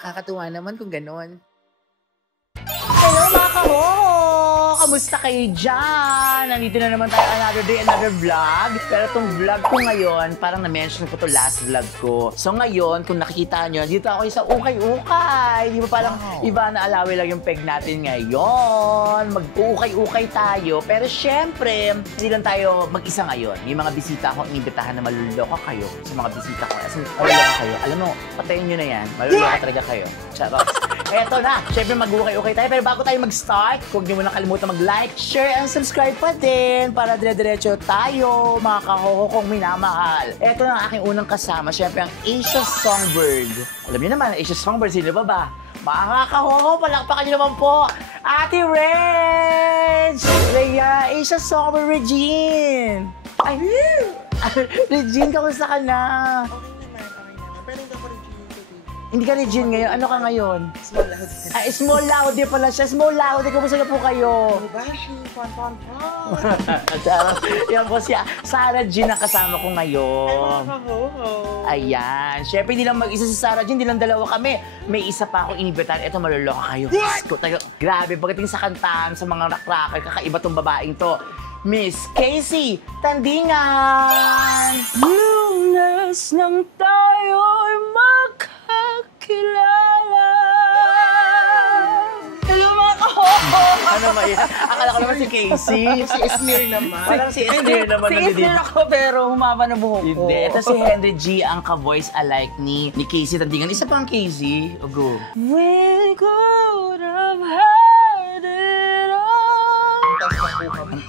Nakakatuwa naman kung gano'n. Hello mga kahoho! Kamusta kayo dyan? Nandito na naman tayo another day, another vlog. Pero itong vlog ko ngayon, parang na-mention ko to last vlog ko. So ngayon, kung nakikita nyo, dito ako sa ukay-ukay. Di ba parang iba na alawi lang yung peg natin ngayon. Mag-ukay-ukay tayo. Pero syempre, hindi lang tayo mag-isa ngayon. May mga bisita akong inibitahan na maluloko kayo sa mga bisita ko. As in, maluloko kayo. Alam mo, patayin nyo na yan. Maluloko talaga kayo. Charot. Eto na, syempre mag-ukay-ukay tayo. Pero bago tayo mag-start, huwag niyo muna kalimutan mag-like, share, and subscribe pa din para dire-diretso tayo, mga kahoho kong minamahal. Eto na ang aking unang kasama, syempre ang Asia Songbird. Alam niyo naman, Asia Songbird, sino ba ba? Mga kahoho, palakpakan niyo naman po, Ate Reg! Rhea, Asia Songbird, Regine! Ay, Regine, kamusta ka na? Hindi ka Regine ngayon. Ano ka ngayon? Small Loud. Ay, Small Loud din pala siya. Small Loud din. Kamusta na po kayo? Bashi, pon. Yan po siya. Sarah Jean ang kasama ko ngayon. Ayan. Siyempre, hindi lang mag-isa si Sarah Jean. Hindi lang dalawa kami. May isa pa akong inibitahan. Ito, maluloko kayo. Grabe, pagdating sa kantahan, sa mga rock-rocker, kakaiba tong babaeng to. Miss Casey Tandingan! Lunes lang tayo'y magkakilala. Hello mga kahoho! Ano ba yan? Akala ko naman si Casey. Si Esmir naman. Parang si Esmir naman. Si Esmir ako pero humaba na buhok ko. Hindi. Ito si Henry G, ang ka-voice alike ni Casey Tandingan. Isa pang Casey. O go. We could have had it all.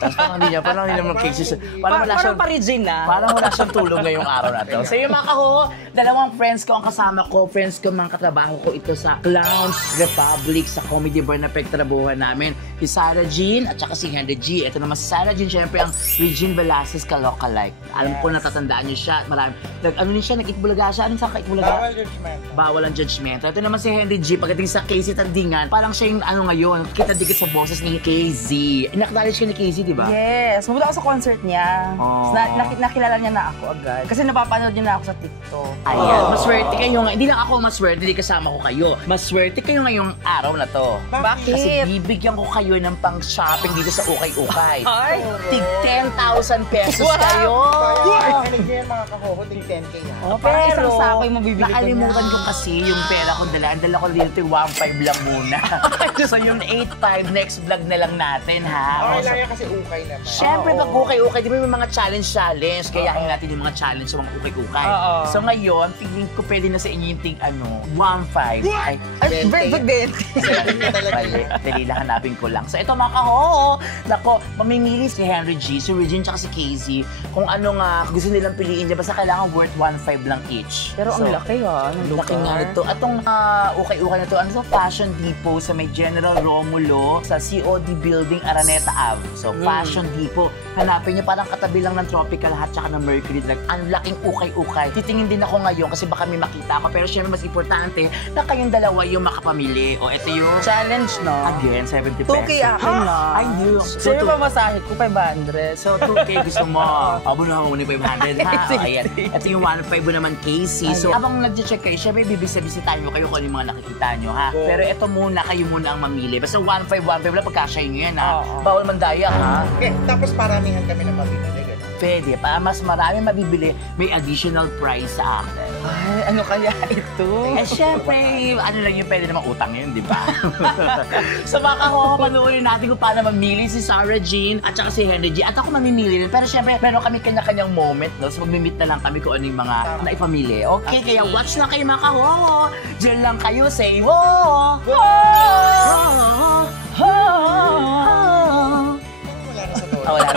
Tapos parang hindi niya, parang hindi naman Casey. Parang pa Regine na. Parang wala siyang tulog ngayong araw na to. So yung mga kaho, dalawang friends ko ang kasama ko. Friends ko, mga katrabaho ko ito sa Clowns Republic, sa comedy bar na pagtrabuhan namin. Si Sarah Jean at saka si Henry G. Ito naman si Sarah Jean, syempre ang Regine Velasquez ka-lookalike. Alam ko natatandaan niyo siya. Marami. Ano din siya, nag-itbulaga siya. Anong sa ka-itbulaga? Bawal judgment. Bawal ang judgment. Ito naman si Henry G. Pagdating sa Casey Tandingan, parang siya yung ano ngayon, kita dikit sa boses ni Casey. Inaknowledge ka ni Casey, di ba? Yes. Pumunta ako sa concert niya. Oh. Nakilala niya na ako agad. Kasi napapanood niya na ako sa TikTok. Ayan, maswerte kayo nga. Hindi lang ako maswerte, hindi kasama ko kayo. Maswerte kayo ngayong araw na to. Bakit? Kasi bibigyan ko kayo ng pang-shopping dito sa Ukay-Ukay. Ay! Tig 10,000 pesos kayo! Ano yan mga kahoho? Tig 10K yan. Oh, parang isang sako yung mabibili ko nakalimutan niya. ko kasi yung pera kong dala. Ang dala ko dito yung 1.5 lang muna. So yung 8.5, next vlog na lang natin, ha? Okay lang yan kasi ukay naman. Siyempre, pag ukay-ukay, di ba may mga challenge? Gayahin natin yung mga challenge sa mga ukay-ukay. So ngayon, feeling ko pwede na sa inyo yung tig 1.5. Ay, 20. mali. Dali lang, hanapin ko lang. So ito mga kaho, nako, mamimili si Henry G, si Regine, tsaka si Casey kung ano nga gusto nilang piliin niya. Basta kailangan worth 1.5 lang each. Pero ang laki ha. Ang laki nga nito. Atong ukay-ukay na to, ano to? Fashion Depot sa may General Romulo sa COD Building, Araneta Ave. So, Fashion Depot. Hanapin niyo, parang katabi lang ng Tropical Hat tsaka ng Mercury Drug. Ang laking ukay-ukay. Titingin din ako ngayon kasi baka may makita ako. Pero syempre mas importante na kayong dalawa yung makapamili. O ito yung challenge, no? Again, 70 pesos. 2K akin na. Ay, hindi. Sino ba masahit ko? 500. So, 2K gusto mo. Abo na ako ni 500, ha? O, ayan. Ito yung 1.5 mo naman, Casey. So, habang nag-check kayo, syempre, bibisita-bisitahin mo kayo kung ano yung mga nakikita nyo, ha? Pero ito muna, kayo muna ang mamili. Basta 1.5 lang, pagkasya nyo yan, ha? Bawal mandaya, ha? Okay, tapos paramihan kami na mabibili. Pwede. Para mas marami mabibili, may additional price sa akin. Ay, ano kaya ito? Eh, syempre, ano lang yung pwede namang utang yun, di ba? So, baka ko, panuulin natin kung paano mamili si Sarah Jean at saka si Henry G. At ako mamimili rin. Pero syempre, meron kami kanya-kanyang moment, no? So, mag-meet na lang kami kung ano yung mga naipamili. Okay, kaya watch lang kayo mga kaho. Diyan lang kayo, say wo! Wala na sa lolo. Wala.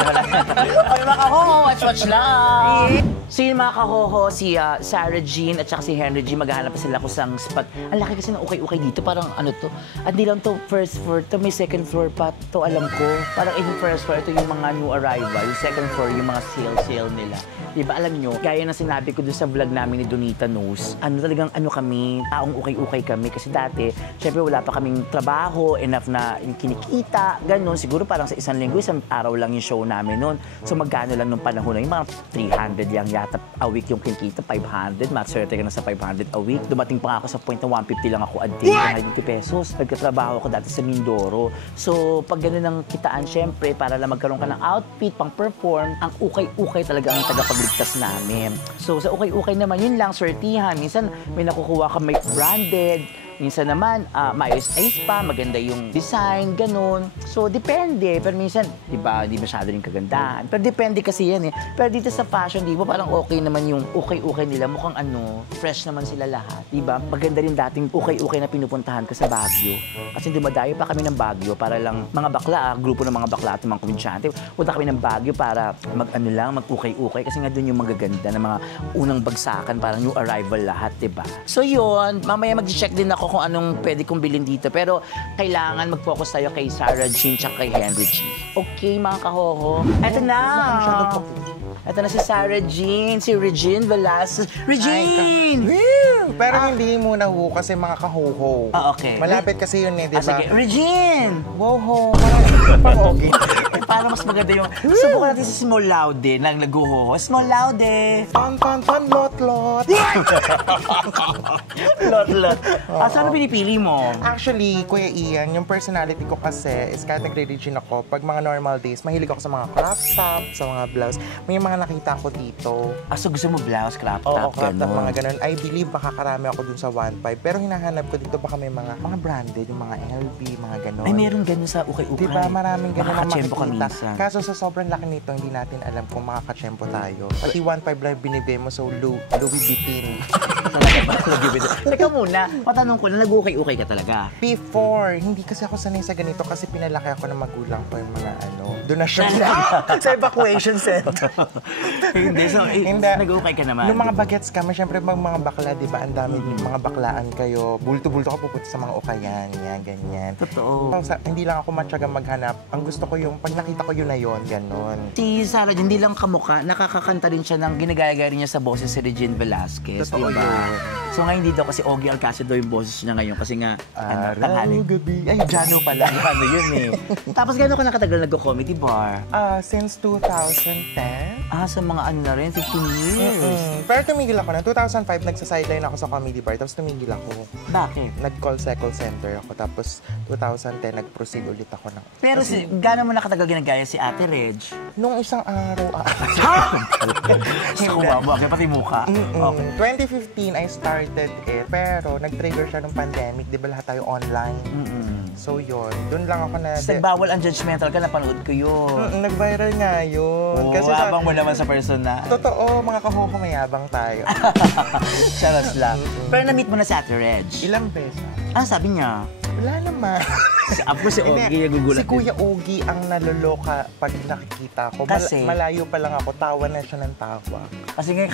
Okay, mga kaho, watch lang. So yung mga kahoho, si Sarah Jean at saka si Henry G, maghahanap pa sila ko sa spot. Ang laki kasi ng ukay-ukay dito, parang ano to. At di lang to first floor, to may second floor pa. To alam ko, parang yung first floor, ito yung mga new arrival. Yung second floor, yung mga sale nila. Diba alam nyo, gaya ng sinabi ko doon sa vlog namin ni Donita Knows, talagang kami, taong ukay-ukay kami. Kasi dati, syempre wala pa kaming trabaho, enough na kinikita, ganun. Siguro parang sa isang linggo, isang araw lang yung show namin noon. So magkano lang nung panahon na yung mga 300 lang yata a week yung kinikita, 500. Maswerte ka na sa 500 a week. Dumating pa nga ako sa point na 150 lang ako a day, 120 pesos. Nagkatrabaho ako dati sa Mindoro. So pag ganun ang kitaan, syempre, para lang magkaroon ka ng outfit, pang-perform, ang ukay-ukay talaga ang tagapagligtas namin. So sa ukay-ukay naman, yun lang, swertihan. Minsan may nakukuha ka may branded, minsan naman, maayos-ayos pa, maganda yung design, ganun. So, depende. Pero minsan, di ba, di masyado rin kagandahan. Pero depende kasi yan eh. Pero dito sa fashion, di ba, parang okay naman yung ukay-ukay nila. Mukhang fresh naman sila lahat. Di ba? Maganda rin dating ukay-ukay na pinupuntahan ko sa Baguio. Kasi dumadayo pa kami ng Baguio para lang mga bakla, grupo ng mga bakla at mga komensyante. Punta kami ng Baguio para mag-ukay-ukay. Kasi nga doon yung magaganda na mga unang bagsakan, parang new arrival lahat, di ba? So, yun. Mamaya mag-check din ako kung anong pwede kong bilhin dito. Pero kailangan mag-focus tayo kay Sarah Jean at kay Henry G. Okay, mga kahoho. Eto na! Eto na si Sarah Jean, si Regine Velasquez. Regine! Pero hindi muna ho kasi mga kahoho. Okay. Malapit kasi yun eh, di ba? Sige. Regine! Wow, pang okay. Para mas maganda yung... Subukan natin si Small Laude na nag-uhoho. Small Laude! Ton, lot. Lot. Saan pinipili mo? Actually, Kuya Ian, yung personality ko kasi is kahit nagre-regine ako, pag mga normal days, mahilig ako sa mga crop top, sa mga blouse. May mga nakita ko dito. So gusto mo blouse, crop top, Oo, crop top, ganun. mga ganun. I believe makakarami ako dun sa 1.5. Pero hinahanap ko dito baka may mga branded, yung mga LV, mga ganun. Ay, meron ganun sa ukay-ukay. Diba, maraming ganun ang Makakachempo ka makikita. minsan. Kaso sa sobrang laki nito, hindi natin alam kung makakachempo tayo. Pati 1.5 lang binibigay mo, so Louis Vuitton. Teka muna, patanong ko na nag-ukay-ukay ka talaga. Before, hindi kasi ako sanay sa ganito kasi pinalaki ako ng magulang ko yung mga donasyon sa evacuation center. Hindi, so nag-ukay ka naman. Nung mga bagets kami, syempre mga bakla, di ba? Ang dami mga baklaan kayo. Bulto-bulto ka pupunta sa mga ukayan, yan, ganyan. Totoo. Hindi lang ako matyagang maghanap. Ang gusto ko yung, pag nakita ko yun na yun, ganon. Si Sarah, hindi lang kamukha, nakakakanta rin siya ng ginagaya rin niya sa boses si Regine Velasquez. Totoo diba? yun. So ngayon hindi daw kasi Ogie Alcacid daw yung boses niya ngayon kasi nga, Araw, gabi. Ay, Jano pala. ano yun eh. Tapos gano'n ka nakatagal nag-comedy bar? Since 2010. Sa mga na rin, 15 years. Pero tumigil ako na. 2005, nagsa-sideline ako sa comedy bar. Tapos tumigil ako. Bakit? Nag-call center ako. Tapos 2010, nag-proceed ulit ako. Pero gano'n mo nakatagal ginagaya si Ate Reg? Nung isang araw, Sa kuha mo, okay, pati mukha. Okay. 2015, I started it. Pero nag-trigger siya ng pandemic. Di ba lahat tayo online? So yun, doon lang ako na... Nagbawal ang judgmental ka, napanood ko yun. Nag-viral nga yun. Kasi abang mo naman sa personal. Totoo, mga kahoho, mayabang tayo. Charas lang. Pero na-meet mo na si Ate Reg? Ilang beses? Sabi niya? Wala naman. Ako si Ogie, nagugulat. Si Kuya Ogie ang naloloka pag nakikita ko. Kasi? Malayo pa lang ako, tawa na siya ng tawa. Kasi nga,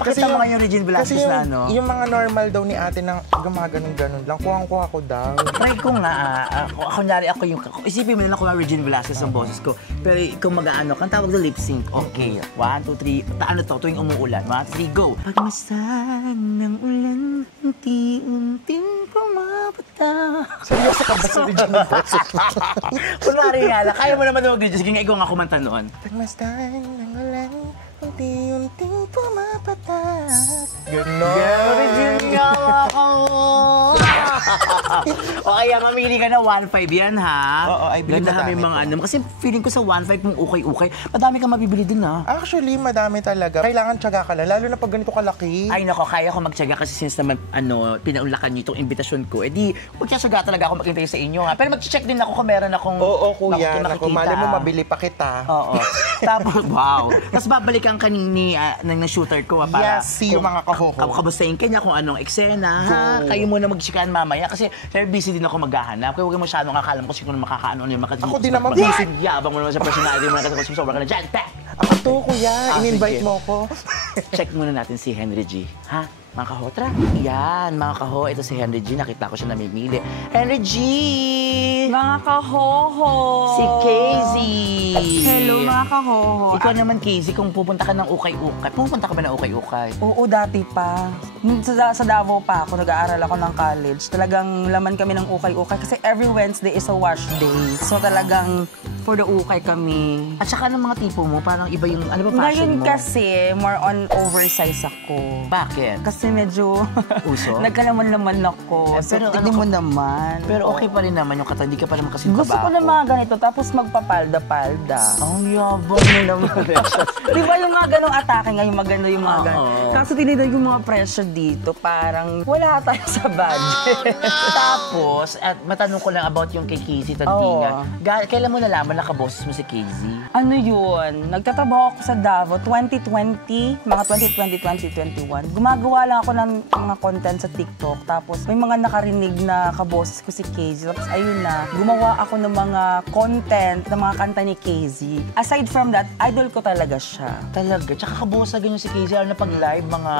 pakita mo nga yung Regine Velasquez na ano. Yung mga normal daw ni ate nang gumaganon-ganon lang, kuhang-kuha ko daw. Try ko nga, kunyari ako yung, isipin mo na kung Regine Velasquez ang boses ko. Pero kung mag-ano, kang tawag na lip sync. Okay, 1, 2, 3, ano to, tuwing umuulan. 1, 2, 3, go! Pagmasdan ng ulan, unti-unting pumapata. Seryoso ka ba sa Regine Velasquez? Kunwari nga lang, kaya mo naman mag-Regine. Sige nga, ikaw nga kumanta noon. Pagmasdan ng ulan, unti-unting pumapatak. Ganon. Regine nga ako. O kaya mamili ka na 1.5 yan, ha? Oo, I believe Ganda kami madami mga to. ano. Kasi feeling ko sa 1.5 mong ukay-ukay, madami kang mabibili dun, ha? Actually, madami talaga. Kailangan tiyaga ka lang, lalo na pag ganito kalaki. Ay nako, kaya ko magtiyaga kasi since naman pinaunlakan niyo itong imbitasyon ko, edi magtiyaga talaga ako mag-intay sa inyo, ha? Pero mag-check din ako kung meron akong Oo, kuya. Naku, nakikita. mali mo, mabili pa kita. Oo. Tapos, wow. Tapos babalikan kanini ng shooter ko, ha? Para Yes, see you mga kahoho. kamustahin kanya kung anong eksena, ha? Kayo muna magchikan, mama. mamaya kasi very busy din ako maghahanap. Kaya huwag masyadong akala mo kung sino makakaano yung makadito. Ako din naman busy. Yabang mo naman sa personality mo na kasi sobra ka na dyan. Ako to, kuya. In-invite sige. mo ko. Check muna natin si Henry G. Ha? Mga kahotra? Yan, mga kaho. Ito si Henry G. Nakita ko siya namimili. Henry G! Mga kahoho! Si Casey! Hello, mga kahoho. Ikaw naman, Casey, kung pupunta ka ng ukay-ukay. Pupunta ka ba ng ukay-ukay? Oo, dati pa. Sa Davao pa ako, nag-aaral ako ng college. Talagang laman kami ng ukay-ukay kasi every Wednesday is a wash day. So talagang for the ukay kami. At saka ng mga tipo mo, parang iba yung, ano ba fashion Ngayon mo? kasi, more on oversize ako. Bakit? Kasi medyo Uso? nagkalaman-laman ako. Eh, So, pero tignan ano mo ka- naman. Pero okay pa rin naman yung kata, hindi ka pa naman kasing Gusto ko na mga ganito, tapos magpapalda-palda. Ang yabang mo naman. Di ba yung mga ganong atake ngayon, maganda yung mga ganon. Oo. Kaso tinignan yung mga presyo dito, parang wala tayo sa budget. Tapos, at matanong ko lang about yung kay Casey Tandinga. Kailan mo nalaman nakaboses mo si Casey? Ano yun? Nagtatrabaho ako sa Davao 2020, mga 2020, 2021. Gumagawa lang ako ng mga content sa TikTok. Tapos may mga nakarinig na kaboses ko si Casey. Tapos ayun na, gumawa ako ng mga content ng mga kanta ni Casey. Aside from that, idol ko talaga siya. Talaga. Tsaka kabosa ganyan si Casey. Alam na pag live, mga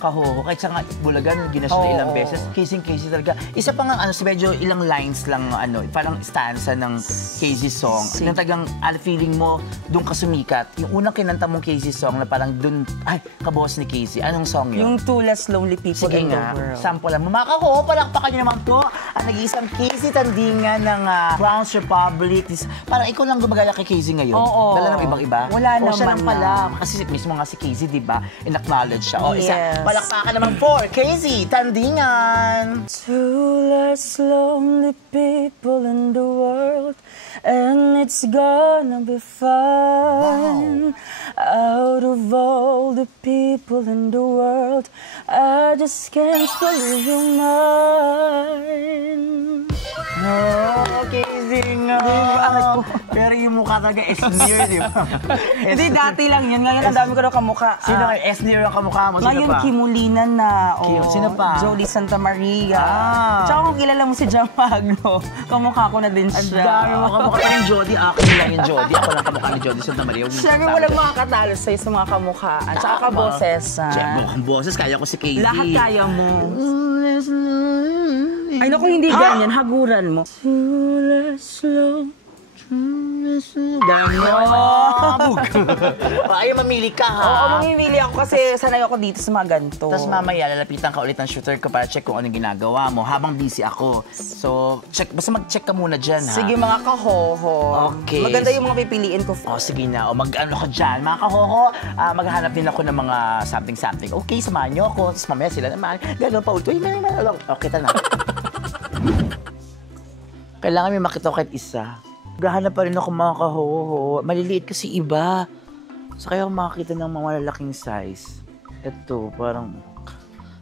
kahoho. Kahit sa nga Bulagan, ginasya na Oo. ilang beses. Casey talaga. Isa pa nga, medyo ilang lines lang, parang stanza ng Casey song. Si- Nang tagang, feeling mo, doon ka sumikat. Yung unang kinanta mong Casey song na parang doon, ay, kabos ni Casey. Anong song yun? Yung Two Less Lonely People Sige in the nga, World. sample lang. Mga kaho, palakpakan niyo naman to. Ang nag-iisang Casey Tandingan ng Browns Republic. Parang ikaw lang gumagala kay Casey ngayon. Oo. Wala nang ibang iba. Wala o, siya lang naman pala. na. Kasi mismo nga si Casey, di ba? In-acknowledge siya. O, isa, Yes. palakpakan naman for Casey Tandingan. Two less lonely people in the world, and it's gonna be fine. Out of all the people in the world, I just can't believe you're mine. No, Casey nga. Pero yung mukha talaga S-near, di ba? Hindi, dati lang yun. Ngayon, ang dami ko na kamukha. Sino kayo? S-near ang kamukha mo? Sino Ngayon, pa? Kimulinan na. Kim, sino pa? Jolie Santa Maria. Ah. Tsaka kung kilala mo si John Magno, kamukha ko na din Ang siya. dami mo kamukha yung Jody. Akin lang yung Jody. Ako lang kamukha ni Jody Santa Maria. Siyempre, walang makakatalo sa'yo sa mga kamukhaan. Tsaka kabosesan. Siyempre, ang boses. Kaya ko si Casey. Lahat kaya mo. Ay, naku, hindi ganyan. Haguran mo. Dami. Ay, mamili ka, ha? Oo, mamimili ako kasi sanay ako dito sa mga ganito. Tapos mamaya, lalapitan ka ulit ng shooter ko para check kung anong ginagawa mo habang busy ako. So, basta mag-check ka muna dyan, ha? Sige, mga kahoho. Okay. Maganda yung mga pipiliin ko. O, sige na. O, mag-ano ka dyan. Mga kahoho, maghanap din ako ng mga something-something. Okay, samahan niyo ako. Tapos mamaya sila naman. Gano'n pa ulit. Okay, tala. Kailangan may makita ko kahit isa. Gahanap pa rin ako mga kahoho. Maliliit kasi iba. So, kaya ako makakita ng mga malalaking size. Ito, parang...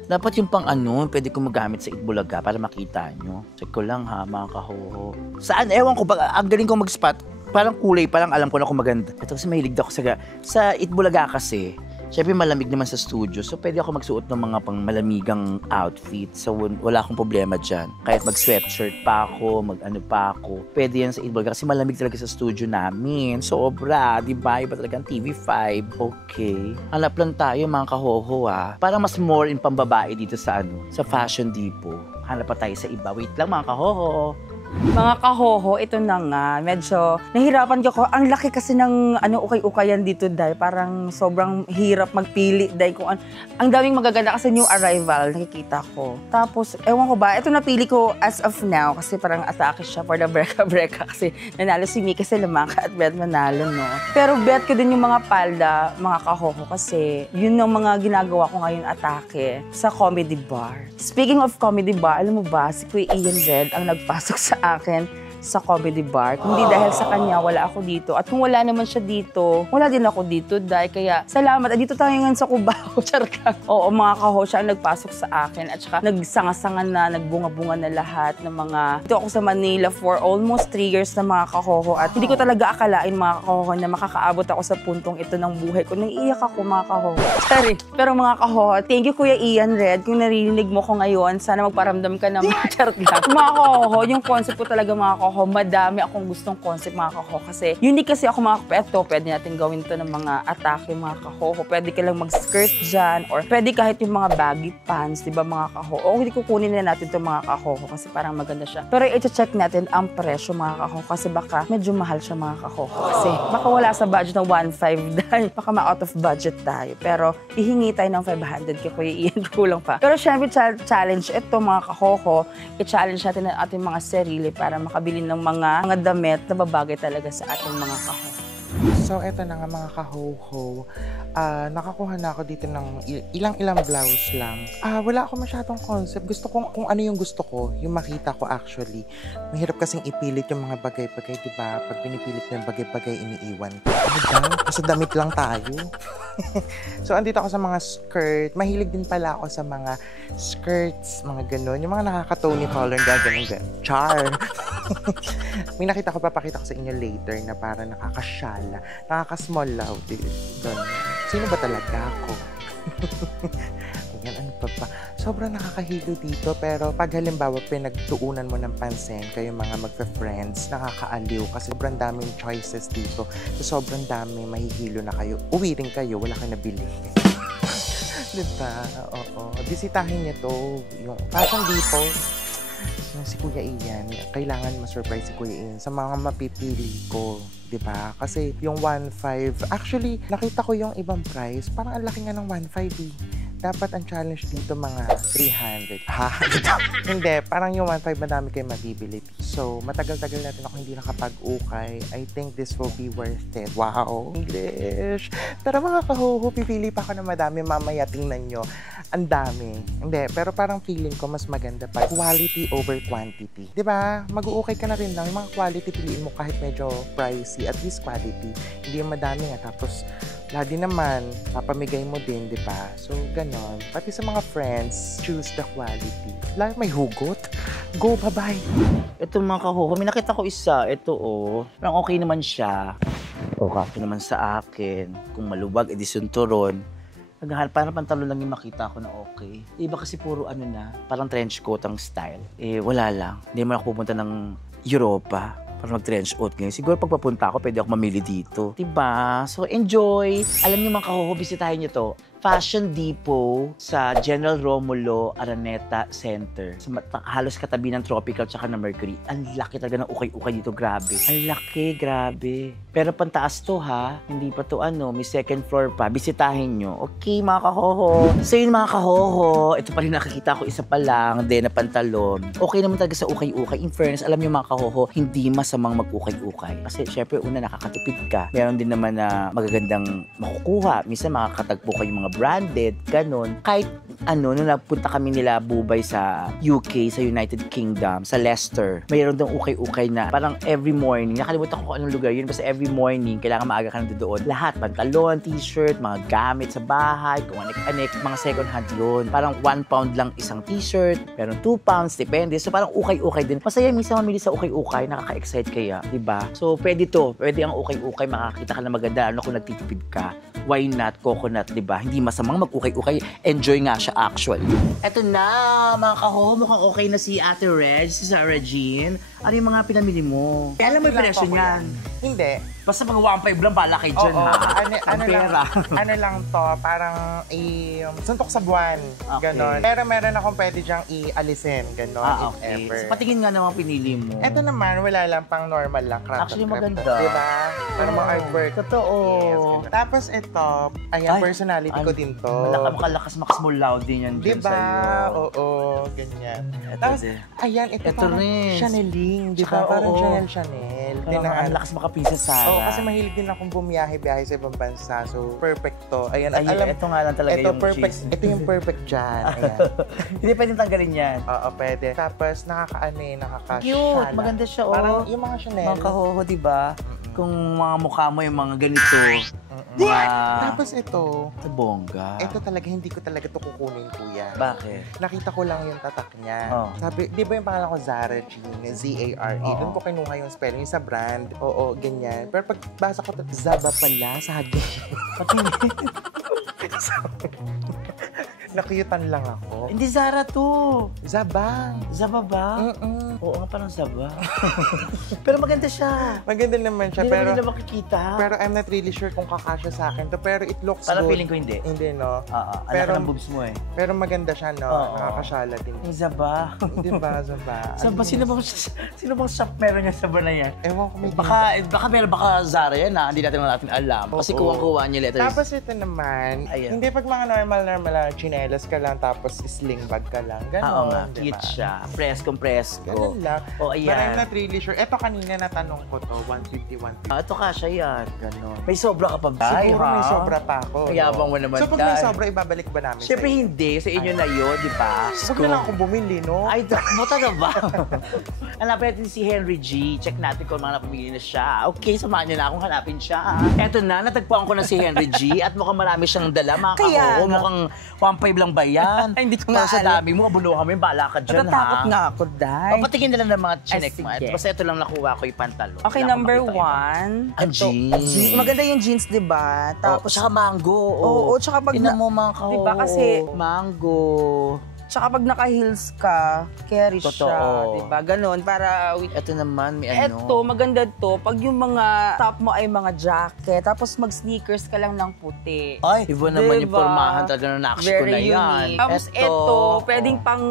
Dapat yung pang pwede ko magamit sa Itbulaga para makita nyo. Check ko lang ha, mga kahoho. Saan? Ewan ko, ang galing ko mag-spot. Parang kulay, parang alam ko na kung maganda. Ito kasi mahilig ako sa Itbulaga kasi. Siyempre malamig naman sa studio, so pwede ako magsuot ng mga pang malamigang outfit. So wala akong problema dyan. Kahit mag-sweatshirt pa ako, mag-ano pa ako. Pwede yan sa Itbulaga kasi malamig talaga sa studio namin. Sobra, di ba? Iba talaga ang TV5. Okay. Hanap lang tayo mga kahoho Parang mas more in pambabae dito sa sa Fashion Depot. Hanap pa tayo sa iba. Wait lang mga kahoho. Mga kahoho, ito na nga. Medyo nahirapan ko. Ang laki kasi ng ukay-ukayan dito, dahil parang sobrang hirap magpili dahil kung ang daming magaganda kasi new arrival, nakikita ko. Tapos, ewan ko ba, ito napili ko as of now kasi parang atake siya for the breka-breka kasi nanalo si Mika sa Lamangka at Bet manalo, no? Pero bet ko din yung mga palda, mga kahoho, kasi yun ang mga ginagawa ko ngayon atake sa comedy bar. Speaking of comedy bar, alam mo ba, si Kuya Ian Red ang nagpasok sa akin sa Comedy Bar. Kundi dahil sa kanya, wala ako dito. At kung wala naman siya dito, wala din ako dito, Day. Kaya salamat. At dito tayo ngayon sa Cubao. Charka. Oo, mga kaho, siya ang nagpasok sa akin. At saka nagsanga-sanga na, nagbunga-bunga na lahat ng mga... Dito ako sa Manila for almost 3 years na mga kahoho. At hindi ko talaga akalain, mga kahoho, na makakaabot ako sa puntong ito ng buhay ko. Naiiyak ako, mga kahoho. Sorry. Pero mga kahoho, thank you, Kuya Ian Red. Kung narinig mo ko ngayon, sana magparamdam ka ng charot lang. Mga kahoho, yung concept ko talaga, mga kahoho, madami akong gustong concept, mga kahoho. Kasi unique kasi ako, mga kahoho. Pwede natin gawin to ng mga atake, mga kahoho. Pwede ka lang mag-skirt dyan. Or pwede kahit yung mga baggy pants, di ba, mga kahoho. O hindi kukunin na natin to, mga kahoho, kasi parang maganda siya. Pero i-check natin ang presyo, mga kahoho. Kasi baka medyo mahal siya, mga kahoho. Kasi baka wala sa budget na 1.5 dahil baka ma-out of budget tayo. Pero ihingi tayo ng 500 kay Kuya Ian, kulang pa. Pero syempre, challenge ito, mga kahoho. I-challenge natin ang ating mga sarili para makabili ng mga damit na babagay talaga sa ating mga kahoho. So, eto na nga mga kaho-ho. Nakakuha na ako dito ng ilang blouse lang. Wala ako masyadong concept. Gusto ko kung ano yung gusto ko, yung makita ko actually. Mahirap kasing ipilit yung mga bagay-bagay, diba? Pag pinipilit mo yung bagay-bagay, iniiwan ko. Ano ba? Kasi damit lang tayo. So, andito ako sa mga skirt. Mahilig din pala ako sa mga skirts, mga ganun. Yung mga nakaka-tony color, gano'n. Char! May nakita ko, papakita ko sa inyo later na parang nakaka-shala, nakaka-small loud. Ganun. Sino ba talaga ako? Ayan, ano pa ba? Sobrang nakakahilo dito, pero pag halimbawa pinagtuunan mo ng pansin kayo mga magpa-friends, nakakaaliw kasi sobrang daming choices dito. So, sobrang dami, mahihilo na kayo. Uwi rin kayo, wala kayo nabili. Diba? Oo. Bisitahin niyo to. Yung Fashion Depot. Si Kuya Ian, kailangan ma-surprise si Kuya Ian sa mga mapipili ko, 'di ba? Kasi yung 1.5, actually nakita ko yung ibang price, parang ang laki nga ng 1.5 eh. Dapat ang challenge dito mga 300. Ha? Hindi, parang yung 1.5 madami kayo mabibili. So, matagal-tagal natin ako hindi nakapag-ukay. I think this will be worth it. Wow! English! Tara mga kahoho, pipili pa ako ng madami. Mamaya tingnan nyo. Ang dami. Hindi, pero parang feeling ko mas maganda pa. Quality over quantity. Diba? Mag-uukay ka na rin lang. Yung mga quality, piliin mo kahit medyo pricey. At least quality. Hindi yung madami nga. Tapos, lagi naman, papamigay mo din, di ba? So, ganon. Pati sa mga friends, choose the quality. Lagi may hugot. Go, bye-bye! Ito mga kahoho, may nakita ko isa. Ito parang okay naman siya. Okay naman sa akin. Kung maluwag, edisyon turon. Naghahanap, parang pantalon lang yung makita ko na okay. Iba kasi puro parang trench coat ang style. Wala lang. Hindi mo ako pupunta ng Europa para mag-trench coat ngayon. Siguro pag papunta ako, pwede ako mamili dito. Diba? So, enjoy! Alam niyo mga kahoho, bisitahin niyo to. Fashion Depot sa General Romulo Araneta Center. Halos katabi ng Tropical tsaka ng Mercury. Ang laki talaga ng ukay-ukay dito, grabe. Ang laki, grabe. Pero pantaas to ha, hindi pa to may second floor pa. Bisitahin nyo. Okay mga kahoho. So yun mga kahoho, ito pa rin nakikita ko isa pa lang, na pantalon. Okay naman talaga sa ukay-ukay. In fairness, alam nyo mga kahoho, hindi masamang mag-ukay-ukay. Kasi syempre una nakakatipid ka. Meron din naman na magagandang makukuha. Minsan makakatagpo kayo mga branded, ganun. Kahit nung napunta kami nila Bubay sa UK, sa United Kingdom, sa Leicester, mayroon doon ukay-ukay na parang every morning, nakalimutan ko kung anong lugar yun, basta every morning, kailangan maaga ka na doon. Lahat, pantalon, t-shirt, mga gamit sa bahay, kung anik-anik, mga second hand yun. Parang 1 pound lang isang t-shirt, meron 2 pounds, depende. So parang ukay-ukay din. Masaya minsan mamili sa ukay-ukay, nakaka-excite kaya, diba? So pwede ang ukay-ukay, makakita ka na maganda, kung nagtitipid ka. Why not? Coconut, diba? Hindi masamang mag-ukay-ukay. Enjoy nga siya actually. Eto na, mga kahoho, mukhang okay na si Ate Reg, si Sarah Jean. Ano yung mga pinamili mo? Alam mo yung presyo niyan? Hindi. Basta mga 1.5 lang, bala kay dyan ha. Ano lang to, parang suntok sa buwan. Ganon. Pero meron akong pwede dyang i-alisin. Ganon, if ever. So patingin nga naman pinili mo. Eto naman, wala lang, pang normal lang. Actually maganda. Diba? Parang mga artwork. Totoo. Yes, tapos ito, personality ko din to. Makalakas, makasmall loud din yan dyan diba? sa'yo. Oo, ganyan. Tapos, ito ito parang rin. Chaneling, diba? Parang Chanel. din na Ang lakas makapisa, Sarah. Oo, kasi mahilig din akong bumiyahe-biyahe sa ibang bansa. So, perfect to. Ayan, at Ayun, ito nga lang talaga ito yung perfect, cheese. ito yung perfect dyan. Ayan. Hindi pwedeng tanggalin yan. Oo, pwede. Tapos, nakaka-shala. Cute! Maganda siya, oh. Parang yung mga Chanel. Mga kahoho, di ba? Kung mga mukha mo yung mga ganito. Tapos ito, Ito bongga. ito talaga, hindi ko talaga to kukunin, kuya. Bakit? Nakita ko lang yung tatak niya. Oh. Sabi, di ba yung pangalan ko Zara Jean, Z-A-R-A. Oo. Doon ko kinuha yung spelling yung sa brand. Oo, ganyan. Pero pagbasa ko, Zaba pala, sa hagin. Nakiyutan lang ako. Hindi Zara to. Zaba. Zaba ba? Oo nga, parang Zaba. Pero maganda siya. Maganda naman siya, Hindi pero... naman nila makikita. Pero I'm not really sure kung kakasya sa akin to. Pero it looks Parang good. feeling ko hindi. Hindi, no? Oo, alam Pero- ko ng boobs mo eh. Pero maganda siya, no? Oo. Nakakasyala din. Yung Zaba. Di ba, Zaba? Zaba, sino bang shop meron niya Zaba na yan? Ewan ko, may Baka Zara yan ha, hindi natin alam. Kasi Oo. kuwang-kuha niya letters. Tapos ito naman, Ayan. hindi pag mga normal na chinelas ka lang tapos sling bag ka lang. Ganon, Oo nga, di ba? cute siya. Presko. Ganon lang. Oh, But I'm ayan. not really sure. Ito kanina natanong ko to, 150, 150. Ito kasha yan. Ganon. May sobra ka pa ba? Siguro may sobra pa ako. Mayabang mo naman, So pag may Dad. sobra, ibabalik ba namin Siyempre sa'yo? hindi. Sa inyo na yun, di ba? Huwag na lang akong bumili, no? Ay, buta na ba? Hanapin natin si Henry G. Check natin kung mga napamili na siya. Okay, samahan niyo na akong hanapin siya. Eto na, natagpuan ko na si Henry G. At mukhang marami siyang dala. Mga Kaya kahoho, nga. mukhang 1.5 lang ba yan? Ay, hindi ko Para nga sa alam. dami mo, abuluhan mo yung bala ka dyan, Natatakot ha? nga ako, Day. Papatingin na lang ng mga chinek mo. sige. Basta ito lang nakuha ko yung pantalon. Okay, Wala akong number makita iba. 1. Ah, jeans. Maganda yung jeans, di ba? Tapos, Tapos, saka mango. Oo, tsaka pag Tingnan na- mo mga kahoho. Diba kasi- Mango. tsaka pag naka-heels ka, carry Totoo. siya, di ba? Ganon, para... Ito naman, may ano. Eto, maganda to. Pag yung mga top mo ay mga jacket, tapos mag-sneakers ka lang ng puti. Ay, iba naman yung Diba? pormahan talaga na nakshi ko na Very yan. unique. Tapos eto, pwedeng pang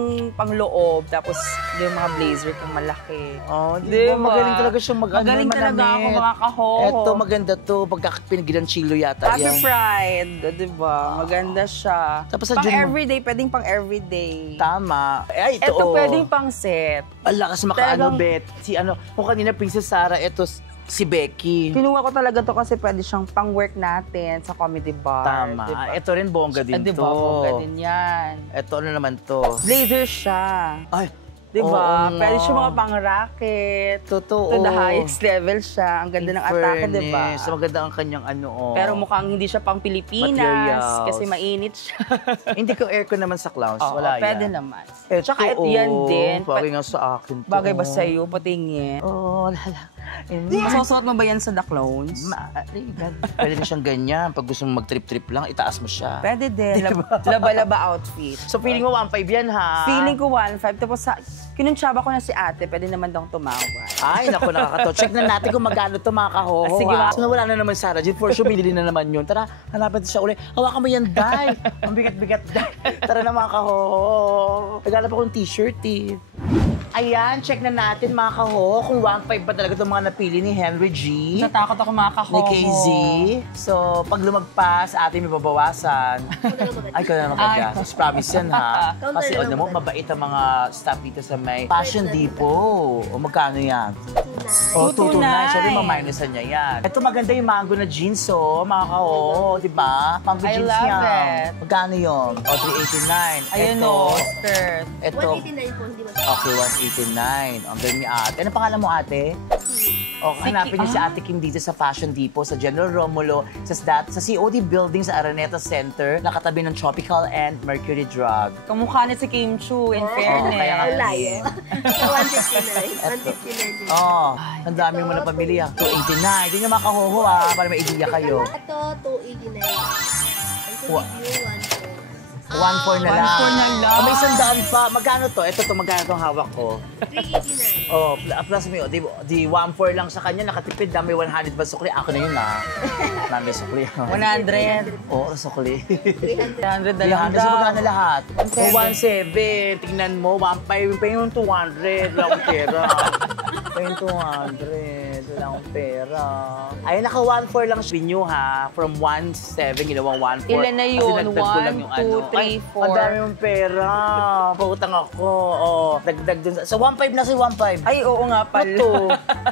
loob. Tapos yung mga blazer kung malaki. Oh, di Diba? ba? Magaling talaga siyang Magaling talaga ako, mga kahoho. Ito, maganda to. Pagka pinagilan chilo yata Happy yan. Pride, di ba? Maganda siya. Tapos sa pang gym mo- everyday, pwedeng pang everyday. Tama. Ay, ito, Ito oh. pwedeng pang set. Ang lakas makaano, Talagang- Bet. Si ano, kung kanina Princess Sarah, ito si Becky. Kinuha ko talaga to kasi pwede siyang pang-work natin sa comedy bar. Tama. Diba? Ito rin bongga din Di to. ba? Bongga din yan. Ito ano naman to? Blazer siya. Ay, Di ba? oo Pwede nga. siya mga pang-racket. Totoo. To the highest level siya. Ang ganda ng atake, di ba? Fairness, maganda ang kanyang ano, oh. Pero mukhang hindi siya pang Pilipinas Materials. kasi mainit siya. Hindi ko aircon naman sa clowns. Oo, Wala pwede yan. naman. Ito, Tsaka ito yan din. Bagay nga sa akin to. Bagay ba sa'yo? Patingin. Oo, lala. Masusuot mo ba yan sa The Clones? Pwede na siyang ganyan. Pag gusto mong mag-trip-trip lang, itaas mo siya. Pwede din. Laba-laba outfit. So, feeling mo 1.5 yan, ha? Feeling ko 1.5. Tapos kinuntsaba ko na si ate, pwede naman daw tumawag. Ay, naku, nakakato. Check na natin kung magkano to mga kahoho. Ah, sige, ha? ma- So, nawala na naman Sarah Jean. For sure, binili na naman yun. Tara, hanapin siya uli. Hawakan mo yan, Day. Ang bigat-bigat, Day. Tara na mga kahoho. Naghanap akong t-shirt, eh. Ayan, check na natin mga kahoho kung 1.5 ba talaga itong mga napili ni Henry G. Natakot ako mga kahoho. Ni KZ. So, pag lumagpas, ate may babawasan. Ay, ikaw na maganda. So, promise yan, ha? Kasi, ano mo, mabait ang mga staff dito sa may Fashion Depot. O, magkano yan? O, 229. 229. Siyempre, maminusan niya yan. Ito, maganda yung mango na jeans, oh. Mga kahoho, di ba? Mango I jeans love yan. it. Magkano yun? O, 389. Ayun Ito, o, skirt. ito. 189 po, hindi ba? Okay, 189. Ang galing ni ate. Ano pangalan mo, ate? O, hanapin niyo si Ate Kim dito sa Fashion Depot, sa General Romulo, sa COD Building sa Araneta Center, nakatabi ng Tropical and Mercury Drug. Kamukha ni si Kim Chu, in fairness. kaya nga. Layo. 159. 159 din. Oh, ang dami mo na pamilya. 289. Hindi nyo makahoho, para may idea kayo. Ito, 289. Ang Wa- video, 1.4 na lang. 1.4 na lang. Oh, may isandaan pa. Magkano to? Ito to, magkano tong hawak ko? 389. Oh, plus mo yun. Di 1.4 lang sa kanya, nakatipid. May 100 ba sukli? Ako na yun, ha? May sukli. 100. Oo, sukli. 100 na lang 300 sa daw. magkano lahat? O 1.7. Tingnan mo, 1.5 pa yung 200. Wala akong pera. Pa yung 200. Wala akong pera. Ay, naka 1.4 lang siya. Renew ha. From 1.7, ginawang 1.4. Ilan na yun? Kasi dagdag ko lang yung 1, 2, 3, Ay, 4. ang dami yung pera. Pautang ako. Oh, dagdag dun. So, 1.5 na si 1.5. Ay, oo nga pala. Ito.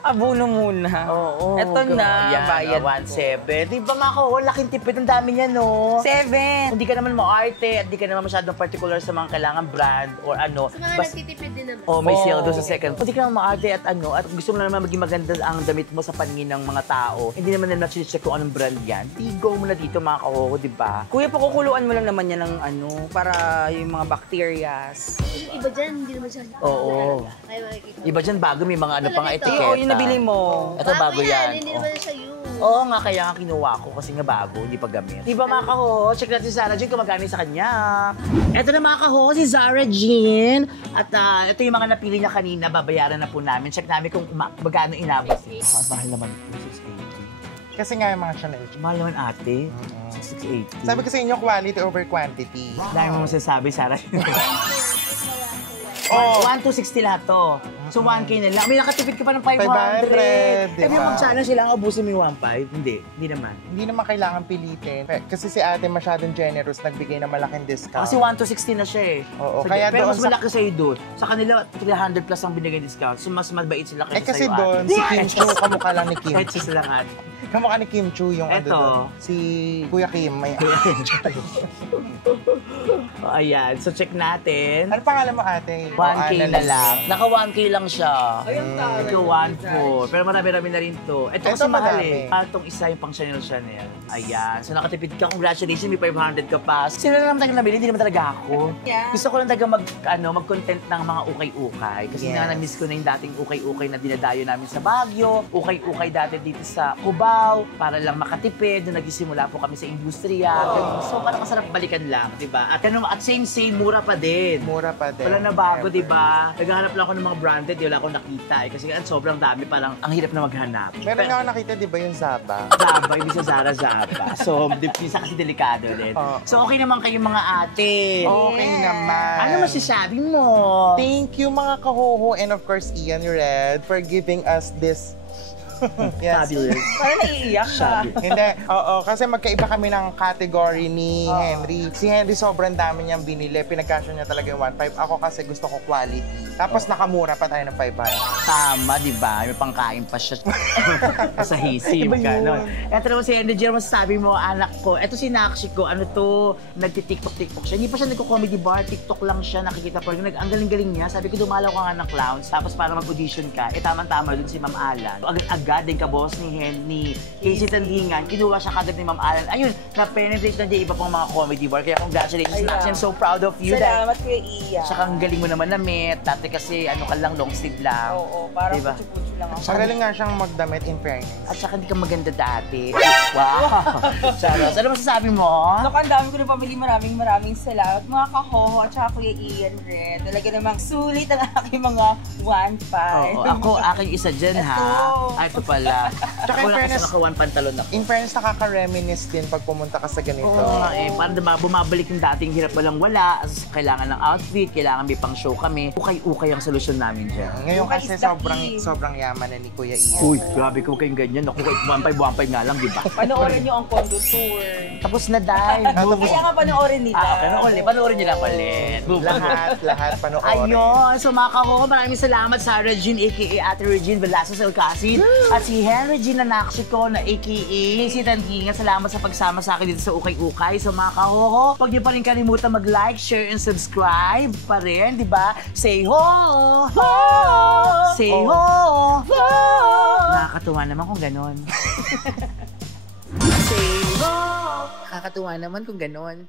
Abuno muna. Oo. Ito na, Yan, bayad 1.7. Di ba, Mako? Laking tipid. Ang dami niya, no? 7. Hindi ka naman maarte at hindi ka naman masyadong particular sa mga kailangan brand or ano. Sa mga nagtitipid din naman. Oh, may sale doon sa second. Hindi ka naman maarte at ano, at gusto mo na naman maging maganda ang damit mo sa paningin ng mga tao. Hindi naman na check kung anong brand yan. Go mo na dito, mga kahoho, di ba? Kuya, pakukuluan mo lang naman yan ng ano, para yung mga bacterias. Yung iba dyan, hindi naman siya. Oo. Kaya makikita. Iba dyan bago may mga ano pang Tulad ito. etiketa. Oo, yung nabili mo. Ito bago yan. Hindi Oh. naman siya yun. Oo nga, kaya nga kinuha ko kasi nga bago, hindi pa gamit. Di ba, mga kahoho? Check natin si Zara Jean kung magkano sa kanya. Ito na, mga kahoho, si Zara Jean. At ito yung mga napili niya kanina, babayaran na po namin. Check namin kung magkano inabot. Ang mahal naman po, 680. Kasi nga yung mga Chanel. Mahal naman ate, 680. Sabi ko sa inyo, quality over quantity. Dahil mo masasabi, Zara. Oh. 1,260 lahat to. So 1K na lang. May nakatipid ka pa ng 500, 500. diba? Sabi mo mag-challenge sila, ubusin mo yung 1.5? Hindi naman. Hindi naman kailangan pilitin. Kasi si ate masyadong generous, nagbigay ng malaking discount. Kasi 1,260 na siya eh. Oo, So, kaya pero doon mas malaki sa'yo doon. Sa kanila, 300 plus ang binigay discount. So mas mabait sila kaysa kasi sa'yo, doon, ate. si Kim Chu, kamukha lang ni Kim. Kahit sa lang ate. Kamukha ni Kim Chu yung ano Eto. doon. Si Kuya Kim. May... O, ayan. So check natin. ano pangalan mo ate? 1K Ana na lang. Naka 1K lang siya. Ayun, Ito 1.4. Pero marami-rami na rin to. Ito kasi Ito mahal madami. eh. Itong isa yung pang Chanel. Ayan. So nakatipid ka. Congratulations, may 500 ka pa. Sino na naman tayo nabili? Hindi naman talaga ako. Yeah. Gusto ko lang talaga mag-content ng mga ukay-ukay. Kasi Yes. nga na-miss ko na yung dating ukay-ukay na dinadayo namin sa Baguio. Ukay-ukay dati dito sa Cubao. Para lang makatipid. Nung nagsisimula po kami sa industriya. Ganun. So parang masarap balikan lang. Diba? At same, mura pa din. Mura pa din. Wala na bago, di ba? Naghahanap lang ako ng mga branded, di wala akong nakita eh. Kasi sobrang dami, parang ang hirap na maghanap. Meron nga ako nakita, di ba yung Zaba? Zaba, hindi sa Zara Zaba. So, minsan kasi delikado din. Oo. So, okay naman kayong mga ate. Okay naman. Ano masasabi mo? Thank you mga kahoho and of course Ian Red for giving us this yes. Fabulous. Parang naiiyak ka. Hindi, oo, kasi magkaiba kami ng category ni Henry. Si Henry sobrang dami niyang binili, pinagkasya niya talaga yung 1.5. Ako kasi gusto ko quality. Tapos nakamura pa tayo ng 500. Tama, di ba? May pangkain pa siya sa hisim. Iba yun. Ganon. Ito naman si Henry Jer, masasabi mo, anak ko, ito si Nakshi ko, ano to, nagti-tiktok siya. Hindi pa siya nagko-comedy bar, TikTok lang siya, nakikita pa rin. Ang galing-galing niya. Sabi ko, dumalaw ka nga ng clowns, tapos para mag-audition ka, tama-tama dun si Ma'am Alan. Agad din ka-boss ni Casey Tandingan, kinuha siya kagad ni Ma'am Alan. Ayun, na-penetrate na niya iba pang mga comedy bar. Kaya congratulations, Nakshi. I'm so proud of you. Salamat, Kuya Iya. Saka ang galing mo naman na-met. Dati kasi ano ka lang, long sleeve lang. Oo, parang Diba? putyo-putyo lang ako. Magaling nga siyang magdamit in fairness. At saka hindi ka maganda dati. Wow! Charos, ano masasabi mo? Look, ang dami ko na pamili. Maraming salamat. Mga kahoho at saka Kuya Ian Red. Talaga namang sulit ang aking mga 1.5. Oo, ako, aking isa dyan ha. Ay, ito pala. Tsaka Ako in fairness- nakasawan pantalon ako. In fairness, nakaka-reminisce din pag pumunta ka sa ganito. Oo nga eh, parang diba, bumabalik yung dating hirap walang wala. Kailangan ng outfit, kailangan may pang show kami. Ukay-ukay ang solusyon namin dyan. Ngayon Yung kasi is the key. sobrang yaman na ni Kuya Ian. Uy, grabe ko kayong ganyan. Ako, 1.5 nga lang, di ba? Panoorin niyo ang condo tour. Tapos na dahil. Kaya nga panoorin nila. Panoorin nila ulit. Lahat panoorin. Ayun, so mga kahoho, maraming salamat sa Regine, a.k.a. Ate Regine Velasquez Alcacid, at si Henry Regine Nakshiko na a.k.a. si Tandingan. Salamat sa pagsama sa akin dito sa Ukay-Ukay. So mga kahoho, huwag niyo pa rin kalimutan mag-like, share, and subscribe pa rin, di ba? Say ho! Ho! Say ho! Ho! Nakakatuwa naman kung ganon. Say ho! Nakakatuwa naman kung ganon.